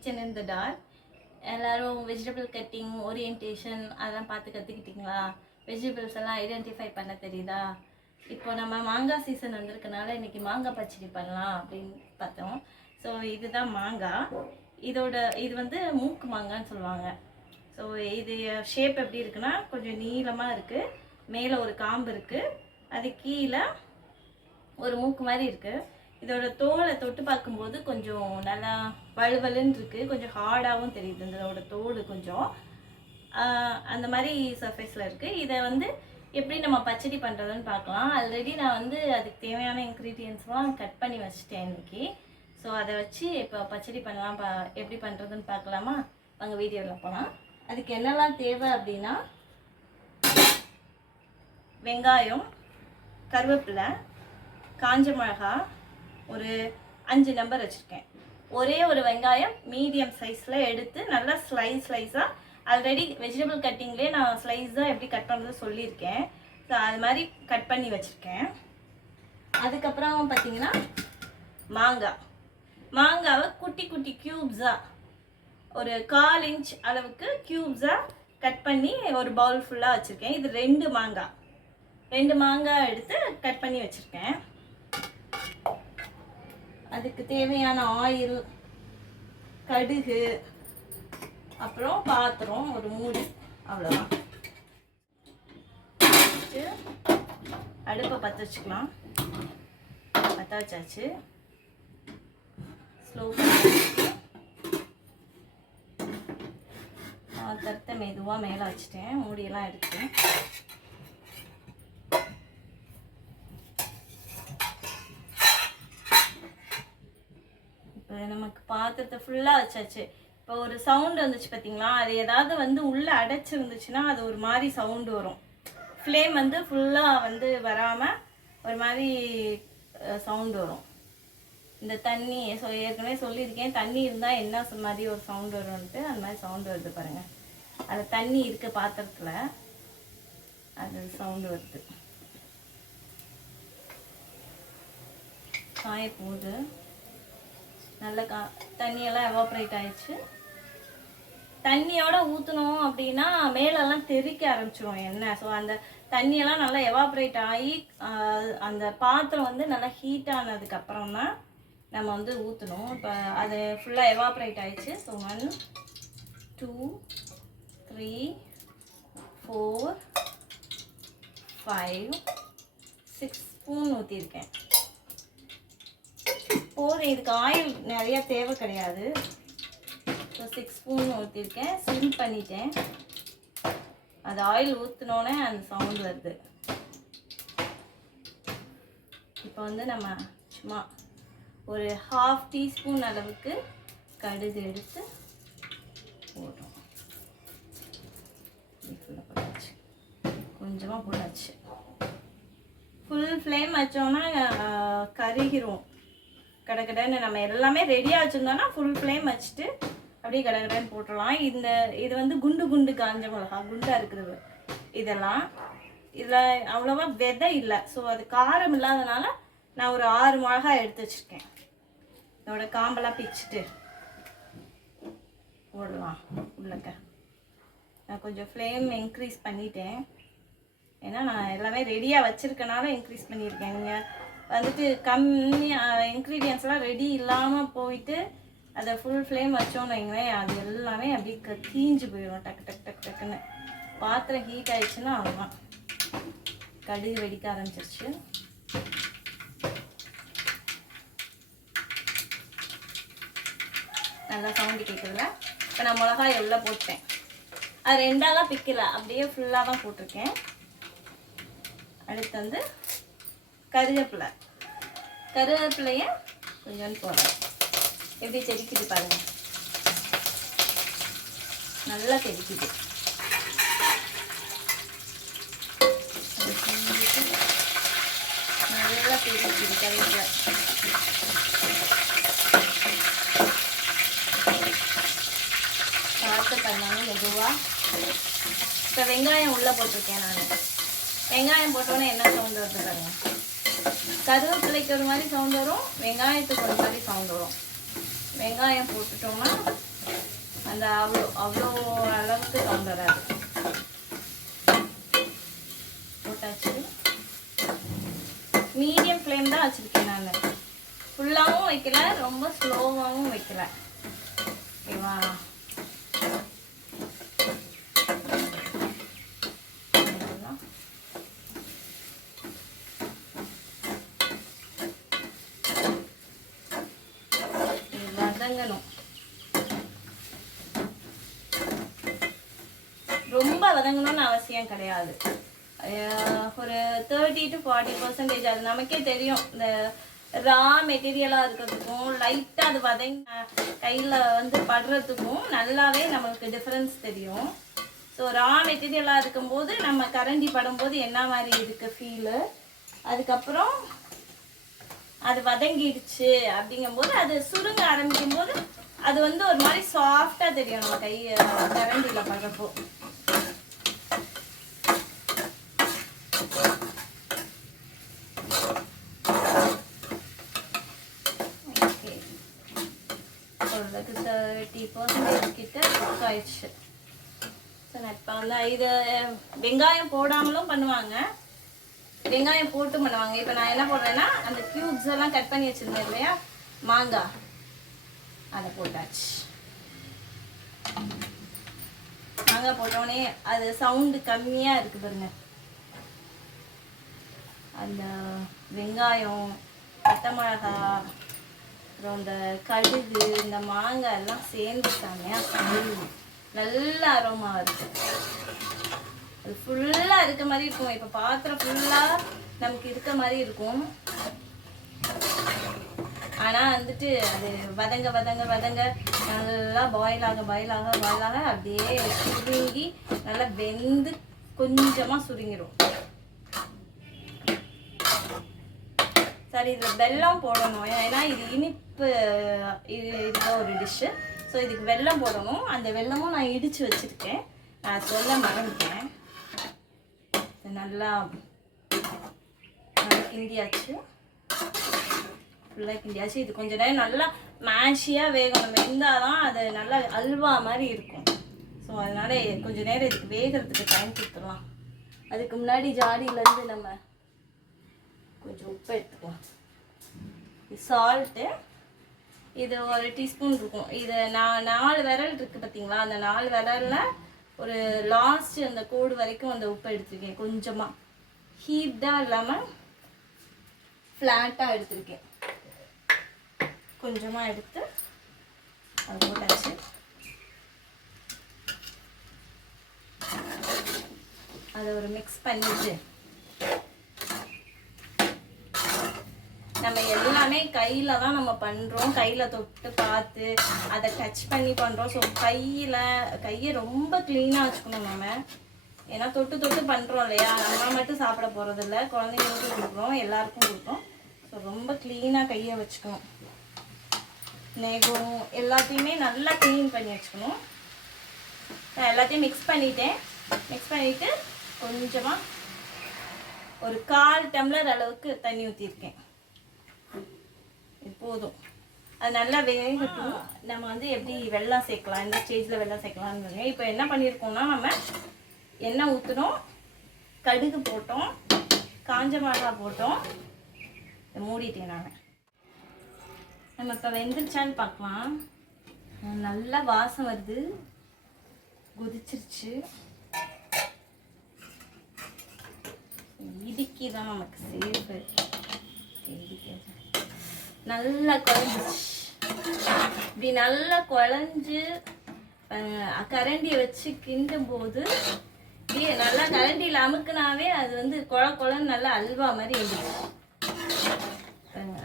Kitchen in the dark. எல்லோரும் vegetable cutting orientation அதெல்லாம் பார்த்து கற்றுக்கிட்டிங்களா? வெஜிடபிள்ஸ் எல்லாம் ஐடென்டிஃபை பண்ண தெரியுதா? இப்போ நம்ம மாங்காய் சீசன் வந்திருக்கனால இன்றைக்கி மாங்காய் பச்சடி பண்ணலாம் அப்படின்னு பார்த்தோம். ஸோ இதுதான் மாங்காய். இது வந்து மூக்கு மாங்கான்னு சொல்லுவாங்க. ஸோ இது ஷேப் எப்படி இருக்குன்னா கொஞ்சம் நீளமாக இருக்குது, மேலே ஒரு காம்பு இருக்குது, அது கீழே ஒரு மூக்கு மாதிரி இருக்குது. இதோட தோலை தொட்டு பார்க்கும்போது கொஞ்சம் நல்லா வலுவலுன்னு இருக்குது, கொஞ்சம் ஹார்டாகவும் தெரியுது. இதோட தோல் கொஞ்சம் அந்த மாதிரி சர்ஃபேஸில் இருக்குது. இதை வந்து எப்படி நம்ம பச்சடி பண்ணுறதுன்னு பார்க்கலாம். ஆல்ரெடி நான் வந்து அதுக்கு தேவையான இன்க்ரீடியன்ஸ்லாம் கட் பண்ணி வச்சுட்டேன் இன்றைக்கி. ஸோ அதை வச்சு இப்போ பச்சடி பண்ணலாம். எப்படி பண்ணுறதுன்னு பார்க்கலாமா? வாங்க வீடியோவில் போகலாம். அதுக்கு என்னெல்லாம் தேவை அப்படின்னா, வெங்காயம், கருவேப்பிலை, காஞ்ச மிளகா, ஒரு 5 நம்பர் வச்சுருக்கேன். ஒரே ஒரு வெங்காயம் மீடியம் சைஸில் எடுத்து நல்லா ஸ்லைஸாக, ஆல்ரெடி வெஜிடபிள் கட்டிங்லேயே நான் ஸ்லைஸாக எப்படி கட் பண்ணுறது சொல்லியிருக்கேன். ஸோ அது மாதிரி கட் பண்ணி வச்சுருக்கேன். அதுக்கப்புறம் பார்த்திங்கன்னா மாங்காவை குட்டி குட்டி க்யூப்ஸாக ஒரு 1/4 இன்ச் அளவுக்கு க்யூப்ஸாக கட் பண்ணி ஒரு பவுல் ஃபுல்லாக வச்சுருக்கேன். இது 2 மாங்காய் எடுத்து கட் பண்ணி வச்சுருக்கேன். அதுக்கு தேவையான ஆயில், கடுகு, அப்புறம் பாத்திரம், ஒரு மூடி, அவ்வளோதான். அடுப்பை பற்ற வச்சுக்கலாம். பற்ற வச்சாச்சு. ஸ்லோ தரத்தை மெதுவாக மேலே வச்சுட்டேன். மூடியெல்லாம் எடுத்து இப்போ நமக்கு பாத்திரத்தை ஃபுல்லாக வச்சாச்சு. இப்போ ஒரு சவுண்டு வந்துச்சு பார்த்தீங்களா? அது ஏதாவது வந்து உள்ளே அடைச்சிருந்துச்சுன்னா அது ஒரு மாதிரி சவுண்டு வரும். ஃப்ளேம் வந்து ஃபுல்லாக வந்து வராமல் ஒரு மாதிரி சவுண்டு வரும். இந்த தண்ணி ஏற்கனவே சொல்லியிருக்கேன், தண்ணி இருந்தால் என்ன மாதிரி ஒரு சவுண்டு வரும்ன்ட்டு. அந்த மாதிரி சவுண்டு வருது பாருங்கள். அது தண்ணி இருக்க பாத்திரத்தில் அது சவுண்டு வருது. காய போகுது. நல்ல தண்ணியெல்லாம் எவாப்ரேட் ஆயிடுச்சு. தண்ணியோட ஊற்றணும் அப்படின்னா மேலெல்லாம் தெறிக்க ஆரம்பிச்சிடும் எண்ணெய். ஸோ அந்த தண்ணியெல்லாம் நல்லா எவாப்ரேட் ஆகி அந்த பாத்திரம் வந்து நல்லா ஹீட் ஆனதுக்கப்புறம் தான் நம்ம வந்து ஊற்றணும். இப்போ அது ஃபுல்லாக எவாப்ரேட் ஆயிடுச்சு. ஸோ 1 2 3 4 5 6 ஸ்பூன் ஊற்றிருக்கேன். போதும், இதுக்கு ஆயில் நிறைய தேவை கிடையாது. ஸோ 6 ஸ்பூன் ஊற்றிருக்கேன். சிம் பண்ணிட்டேன். அது ஆயில் ஊற்றினோன்னே அந்த சவுண்ட் வருது. இப்போ வந்து நம்ம சும்மா ஒரு 1/2 டீஸ்பூன் அளவுக்கு கடுகு எடுத்து போடுறோம். போட்டாச்சு, கொஞ்சமாக போட்டாச்சு. ஃபுல் ஃப்ளேம் வச்சோன்னா கருகிரும். கடகடன்னு நம்ம எல்லாமே ரெடியாக வச்சுருந்தோன்னா ஃபுல் ஃப்ளேம் வச்சுட்டு அப்படியே கடகடன்னு போட்டுடலாம். இது வந்து குண்டு காஞ்ச மிளகா, குண்டாக இருக்கிறது இதெல்லாம். இதில் அவ்வளோவா விதை இல்லை. ஸோ அது காரம் இல்லாதனால நான் ஒரு 6 மிளகாய் எடுத்து வச்சுருக்கேன். இதோட காம்பெல்லாம் பிச்சுட்டு போடலாம் உள்ளக்க. நான் கொஞ்சம் ஃப்ளேம் இன்க்ரீஸ் பண்ணிட்டேன். ஏன்னா நான் எல்லாமே ரெடியாக வச்சுருக்கனால இன்க்ரீஸ் பண்ணியிருக்கேன். நீங்கள் வந்துட்டு கம்மியாக இன்க்ரீடியன்ஸ்லாம் ரெடி இல்லாமல் போயிட்டு அதை ஃபுல் ஃப்ளேம் வச்சோன்னு வைங்களேன், அது எல்லாமே அப்படியே தீஞ்சு போயிடும் டக்குன்னு. பாத்திரம் ஹீட் ஆயிடுச்சுன்னா அவ்வளோதான். கடுகு வெடிக்க ஆரம்பிச்சிருச்சு. நல்லா சவுண்டு கேட்குதுல. இப்போ நான் மிளகாய் எல்லாம் போட்டேன். அது 2ஆலாம் பிக்கல, அப்படியே ஃபுல்லாக தான் போட்டிருக்கேன். அடுத்து வந்து கருவேப்பிலையை கொஞ்சம் போடுறேன். எப்படி செடிக்குது பாருங்க, நல்லா செடிக்குது. நல்லா செடிக்குது கருவேப்பிலை. பார்த்து பண்ணாலும் மெதுவாக. இப்போ வெங்காயம் உள்ளே போட்டிருக்கேன் நான். வெங்காயம் போட்டோன்னே என்ன சவுண்டு வருது பாருங்க. கருவேப்பிலைக்கு ஒரு மாதிரி சவுண்ட் வரும், வெங்காயத்துக்கு ஒரு மாதிரி சவுண்ட் வரும். வெங்காயம் போட்டுட்டோம்னா அந்த அவ்வளோ அளவுக்கு சவுண்ட் வராது. போட்டாச்சு. மீடியம் ஃப்ளேம் தான் வச்சுருக்கேன் நான். ஃபுல்லாகவும் வைக்கல, ரொம்ப ஸ்லோவாகவும் வைக்கல. ஓகேவா? வதங்கணும். ரொம்ப வதங்கணும்னு அவசியம் கிடையாது. ஒரு 30 to 40% அது நமக்கே தெரியும். இந்த ரா மெட்டீரியலாக இருக்கிறதுக்கும் லைட்டாக அது கையில் வந்து படுறதுக்கும் நல்லாவே நம்மளுக்கு டிஃப்ரென்ஸ் தெரியும். ஸோ ரா மெட்டீரியலாக இருக்கும்போது நம்ம கரண்டி படும்போது என்ன மாதிரி இருக்குது ஃபீலு. அதுக்கப்புறம் அது வதங்கிடுச்சு அப்படிங்கும்போது அது சுருங்க ஆரம்பிக்கும் போது அது வந்து ஒரு மாதிரி சாஃப்டாக தெரியும் நம்ம கரண்டியில் படுறப்போ. ஓரளவுக்கு 30% கிட்ட குக் ஆயிடுச்சு. ஸோ நான் இப்போ வந்து இது வெங்காயம் போடாமலும் பண்ணுவாங்க, வெங்காயம் போட்டு பண்ணுவாங்க. இப்போ நான் என்ன போடுறேன்னா அந்த க்யூப்ஸ் எல்லாம் கட் பண்ணி வச்சுருந்தேன் இல்லையா, மாங்காய், அதை போட்டாச்சு. மாங்காய் போட்டோடனே அது சவுண்டு கம்மியாக இருக்குது பாருங்க. அந்த வெங்காயம், பட்டை மிளகா, அப்புறம் இந்த கடுகு, இந்த மாங்காய் எல்லாம் சேர்ந்துட்டாங்க. நல்ல அரோமா இருக்குது. அது ஃபுல்லாக இருக்க மாதிரி இருக்கும். இப்போ பாத்திரம் ஃபுல்லாக நமக்கு இருக்க மாதிரி இருக்கும். ஆனால் வந்துட்டு அது வதங்க வதங்க வதங்க நல்லா பாயில் ஆக அப்படியே சுருங்கி நல்லா வெந்து கொஞ்சமாக சுருங்கிடும். சரி, இதில் வெல்லம் போடணும். ஏன்னா இது இனிப்பு, இதுதான் ஒரு டிஷ்ஷு. ஸோ இதுக்கு வெல்லம் போடணும். அந்த வெல்லமும் நான் இடித்து வச்சுருக்கேன், நான் சொல்ல மறந்துட்டேன். நல்லா கிண்டியாச்சு, ஃபுல்லாக கிண்டியாச்சு. இது கொஞ்சம் நேரம் நல்லா மேஷியாக வேகணும். வெந்தால் தான் அது நல்லா அல்வா மாதிரி இருக்கும். ஸோ அதனால் கொஞ்சம் நேரம் இதுக்கு வேகிறதுக்கு டைம் கொடுத்துடலாம். அதுக்கு முன்னாடி ஜாடியிலேருந்து நம்ம கொஞ்சம் உப்பு எடுத்துக்கலாம். சால்ட்டு இது 1 டீஸ்பூன் இருக்கும். இது 4 விரல் இருக்குது பார்த்தீங்களா, அந்த 4 விரலில் ஒரு லாஸ்ட் அந்த கோடு வரைக்கும் அந்த உப்பு எடுத்துருக்கேன். கொஞ்சமாக ஹீட்டாக இல்லாமல் ஃப்ளாட்டாக எடுத்துருக்கேன். கொஞ்சமாக எடுத்து அது போட்டாச்சு. அதை ஒரு மிக்ஸ் பண்ணிட்டு நம்ம எல்லாமே கையில் தான் நம்ம பண்ணுறோம். கையில் தொட்டு பார்த்து அதை டச் பண்ணி பண்ணுறோம். ஸோ கையை ரொம்ப க்ளீனாக வச்சுக்கணும் நம்ம. ஏன்னா தொட்டு பண்ணுறோம் இல்லையா, நம்ம மட்டும் சாப்பிட போகிறதில்ல, குழந்தைங்களுக்கும் கொடுக்குறோம், எல்லாருக்கும் கொடுப்போம். ஸோ ரொம்ப க்ளீனாக கையை வச்சுக்கணும். நெகம் எல்லாத்தையுமே நல்லா க்ளீன் பண்ணி வச்சுக்கணும். நான் எல்லாத்தையும் மிக்ஸ் பண்ணிவிட்டு கொஞ்சமாக ஒரு 1/4 டம்ளர் அளவுக்கு தண்ணி ஊற்றிருக்கேன். போதும், அது நல்லா வேகட்டும். நம்ம வந்து எப்படி வெல்லம் சேர்க்கலாம், இந்த ஸ்டேஜில் வெல்லம் சேர்க்கலான்னு. இப்போ என்ன பண்ணியிருக்கோம்னா, நம்ம எண்ணெய் ஊற்றினோம், கடுகு போட்டோம், காஞ்ச மிளகா போட்டோம், மூடிட்டேன் நான். நம்ம இப்போ வெந்துருச்சான்னு பார்க்கலாம். நல்லா வாசம் வருது, கொதிச்சிருச்சு. இடிக்கி தான் நமக்கு சேஃபு. நல்லா குழஞ்சிச்சு. இப்படி நல்லா குழஞ்சி கரண்டியை வச்சு கிண்டும் போது இப்படியே நல்லா கரண்டியில் அமுக்குனாவே அது வந்து குழன்னு நல்லா அல்வா மாதிரி எழுதிடும்.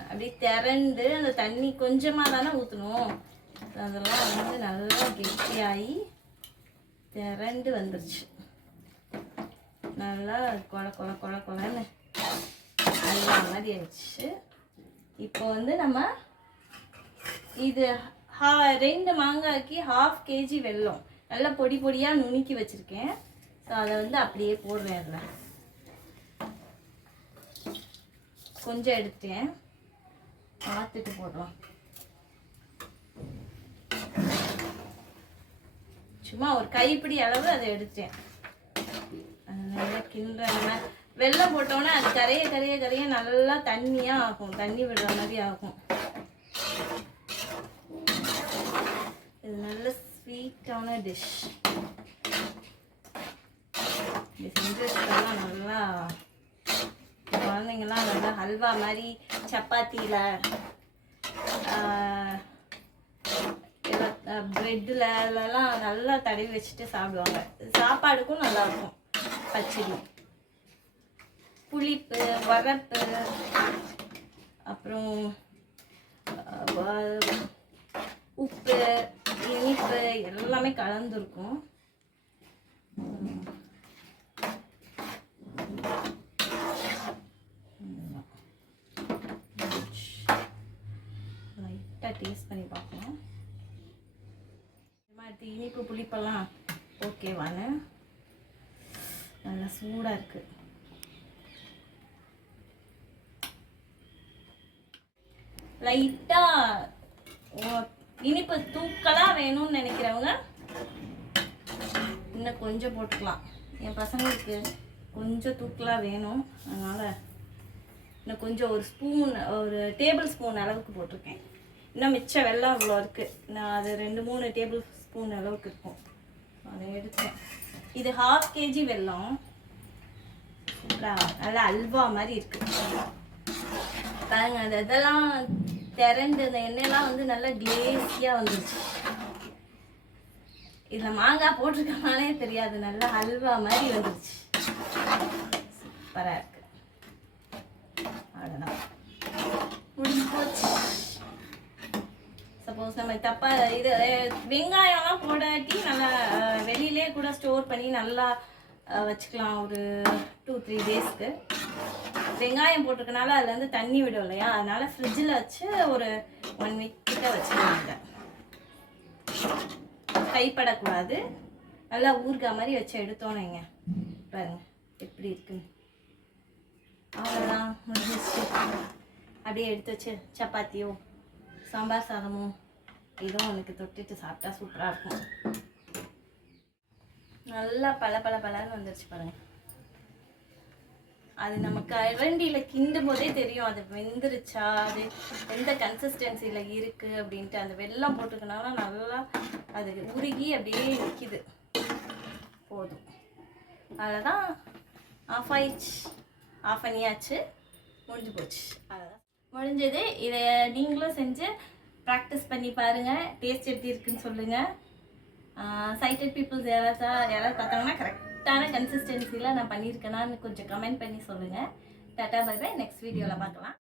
அப்படி திரண்டு அந்த தண்ணி கொஞ்சமாக தானே ஊற்றணும், அதெல்லாம் வந்து நல்லா கெட்டியாகி திரண்டு வந்துருச்சு. நல்லா குழன்னு அல்வா மாதிரி ஆயிடுச்சு. இப்போ வந்து நம்ம இது 2 மாங்காய்க்கு 1/2 kg வெல்லம் நல்லா பொடி பொடியாக நுணுக்கி வச்சுருக்கேன். ஸோ அதை வந்து அப்படியே போடுறேன். அதில் கொஞ்சம் எடுத்தேன், பார்த்துட்டு போடலாம். சும்மா ஒரு கைப்பிடி அளவு அதை எடுத்தேன். நல்லா கிண்டுறேன். வெல்லம் போட்டோன்னே அது கரைய கரைய கரைய நல்லா தண்ணியாக ஆகும், தண்ணி விடுற மாதிரி ஆகும். இது நல்ல ஸ்வீட்டான டிஷ். இது செஞ்சு வச்சுக்கலாம். நல்லா குழந்தைங்கள்லாம் நல்லா ஹல்வா மாதிரி சப்பாத்தியில் ப்ரெட்டில் இதெல்லாம் நல்லா தடவி வச்சுட்டு சாப்பிடுவாங்க. சாப்பாடுக்கும் நல்லாயிருக்கும். பச்சடி, புளிப்பு, வரப்பு, அப்புறம் உப்பு, இனிப்பு எல்லாமே கலந்துருக்கும். லைட்டாக டேஸ்ட் பண்ணி பார்க்கலாம். அடுத்து இனிப்பு புளிப்பெல்லாம் ஓகேவானு. நல்லா சூடாக இருக்குது. லைட்டாக இனிப்பு தூக்கலாக வேணும்னு நினைக்கிறவங்க இன்னும் கொஞ்சம் போட்டுக்கலாம். என் பசங்களுக்கு கொஞ்சம் தூக்கலாக வேணும், அதனால் இன்னும் கொஞ்சம் ஒரு டேபிள் ஸ்பூன் அளவுக்கு போட்டிருக்கேன். இன்னும் மிச்சம் வெல்லம் இவ்வளோ இருக்குது. நான் அது 2-3 டேபிள் ஸ்பூன் அளவுக்கு இருக்கும், அதை எடுத்தேன். இது 1/2 kg வெல்லம். நல்லா அல்வா மாதிரி இருக்குது பாருங்க. அந்த இதெல்லாம் திரண்டு இந்த எண்ணெயெல்லாம் வந்து நல்லா கிளேசியாக வந்துருச்சு. இதில் மாங்காய் போட்டிருக்கனாலே தெரியாது, நல்லா அல்வா மாதிரி வந்துருச்சு. சூப்பராக இருக்கு. அவ்வளோதான், முடிஞ்சு போச்சு. சப்போஸ் நம்ம இது வெங்காயம்லாம் போடாட்டி நல்லா வெளியிலே கூட ஸ்டோர் பண்ணி நல்லா வச்சுக்கலாம். ஒரு 2-3 டேஸ்க்கு வெங்காயம் போட்டிருக்கனால அதுலேருந்து தண்ணி விடும் இல்லையா, அதனால் ஃப்ரிட்ஜில் வச்சு ஒரு 1 வீக் கிட்ட வச்சுருவாங்க. கைப்படக்கூடாது. நல்லா ஊறுகாய் மாதிரி வச்சு எடுத்தோன்னேங்க. பாருங்க எப்படி இருக்குன்னு. அவ்வளோதான், முடிஞ்சிச்சு. அப்படியே எடுத்து வச்சு சப்பாத்தியோ சாம்பார் சாதமோ இதுவும் எனக்கு தொட்டுட்டு சாப்பிட்டா சூப்பராக இருக்கும். நல்லா பலன்னு வந்துருச்சு பாருங்க. அது நம்ம கரண்டியில் கிண்டும் போதே தெரியும் அது வெந்துருச்சா, அது எந்த கன்சிஸ்டன்சியில் இருக்குது அப்படின்ட்டு. அந்த வெல்லம் போட்டுக்கனால நல்லா அது உருகி அப்படியே நிற்கிது. போதும், அவ்வளோதான். ஆஃப் பண்ணியாச்சு, முடிஞ்சு போச்சு. அவ்வளோதான், முடிஞ்சது. இதை நீங்களும் செஞ்சு ப்ராக்டிஸ் பண்ணி பாருங்கள். டேஸ்ட் எப்படி இருக்குன்னு சொல்லுங்கள். சைட்டட் பீப்புள்ஸ் யாராவது பார்த்தாங்கன்னா கரெக்டான கன்சிஸ்டன்சியில் நான் பண்ணியிருக்கேனான்னு கொஞ்சம் கமெண்ட் பண்ணி சொல்லுங்கள். Tata bye by. நெக்ஸ்ட் வீடியோவில் பார்க்கலாம்.